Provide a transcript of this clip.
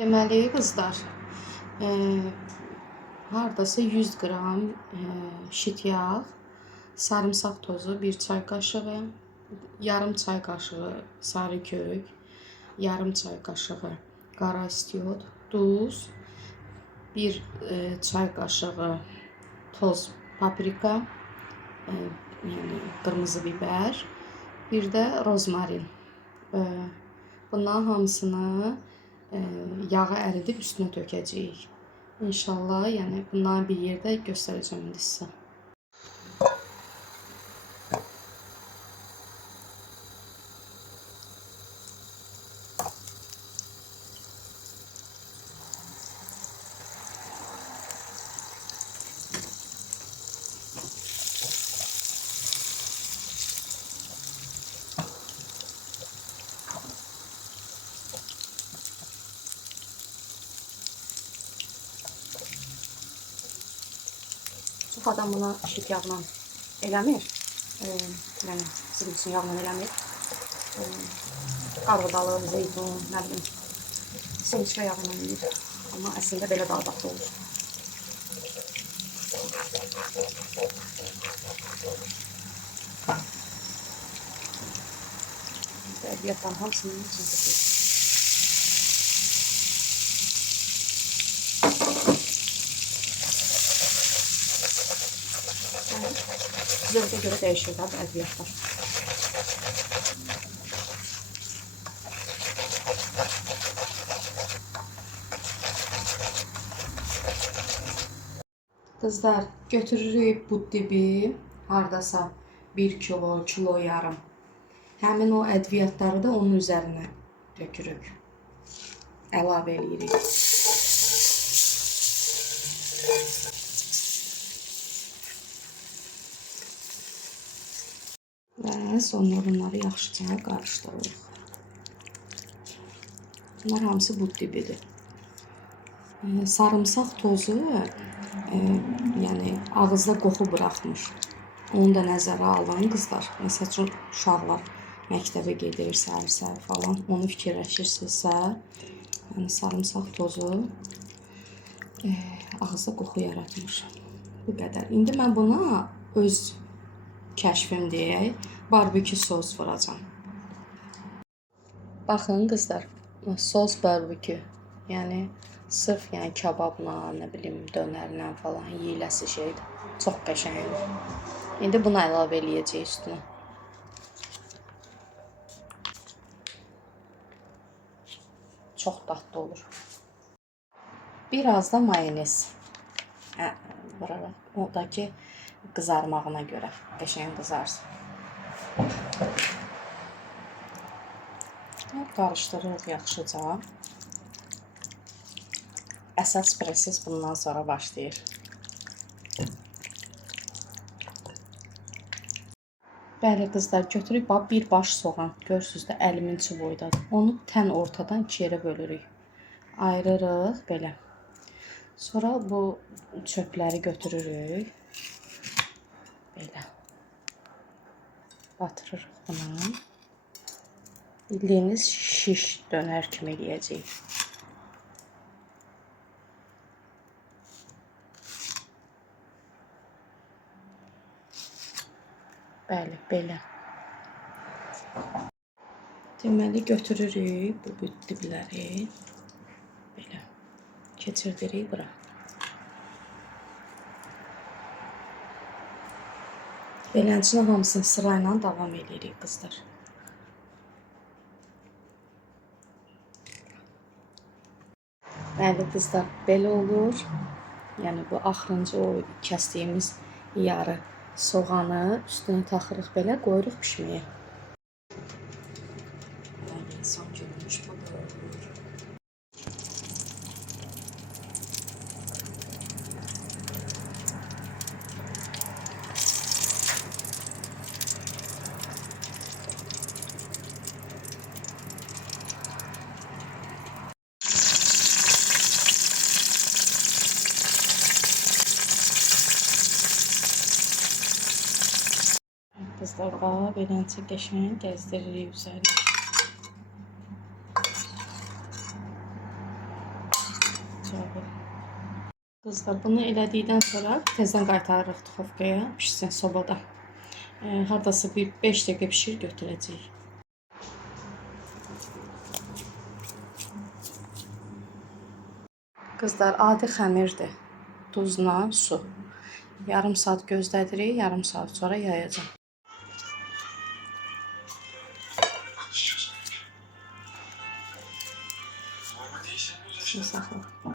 Deməli qızlar, hardasa 100 qram şit yağ, sarımsaq tozu 1 çay qaşığı, yarım çay qaşığı sarı kök, yarım çay qaşığı qara istiot, duz, 1 çay qaşığı toz paprika, yəni qırmızı biber, bir də rozmarin. Bunların hamısını yağı əridib üstünə tökəcəyik. İnşallah, yəni bunları bir yerdə göstərəcəm indi sizə. Çox adam buna şit yağla eləmir. Yəni sirvisi yağla eləmir. Qarğıdalı, zeytun, nə bilim, sirvişka yağla eləyir. Amma əslində belə daha dadlı olur. Ədiyyatdan hamısının içine tutuyor. Zövqə görə dəyişir də əziyyətlər. Qızlar, götürürük bu dibi hardasa 1 kilo yarım. Həmin o ədviyyatları da onun üzərinə dökürük. Əlavə edirik. Və sonra bunları yaxşıca qarışdırırıq. Bunlar hamısı bud dibidir. Sarımsaq tozu yəni ağızda qoxu buraxmış. Onu da nəzərə alın qızlar. Məsəl üçün uşaqlar məktəbə gedir səhər-səhər falan. Onu fikirləşirsinizsə, yəni sarımsaq tozu ağızda qoxu yaratmış. Bu qədər. İndi mən buna öz kəşfim deyək, barbekü sos vuracam. Baxın qızlar, sos barbekü. Yəni sırf yəni kababla, nə bilim, dönərlə falan yeyiləsi şeydir. Çox qəşəngdir. İndi bunu əlavə eləyəcəyik üstünə. Çox dadlı olur. Biraz da mayonez vuraraq. O da ki qızarmağına görə qəşəng qızarsın. Qarışdırırıq yaxşıca. Əsas proses bundan sonra başlayır. Bəli qızlar, götürük bir baş soğan. Görürsünüz də əlimin çubuğuydadır. Onu tən ortadan 2 yerə bölürük. Ayırırıq belə. Sonra bu çöpləri götürürük. Belə. Batırırıq buna. Bildiyiniz şiş dönər kimi eləyəcəyik. Bəli, belə. Deməli, götürürük bu dibləri. Belə. Keçirdirik bura. Beləncə hamısını sırayla davam edirik qızlar. Bəli qızlar, belə olur. Yəni bu axırıncı o kəsdiyimiz yarı soğanı üstünə taxırıq belə, qoyuruq pişməyə. Bəli, son görünüş budur. Qızlar bax, beləncə qəşəng gəzdiririk üzərini. cavabı. Qızlar, bunu elədikdən sonra tezdən qaytarırıq duxovkaya, pişsin sobada. Hardasa bir 5 dəqiqə pişir, götürəcəyik. Qızlar, adi xəmirdir. Duzla su. Yarım saat gözlədirik, yarım saat sonra yayacağım. Saxla.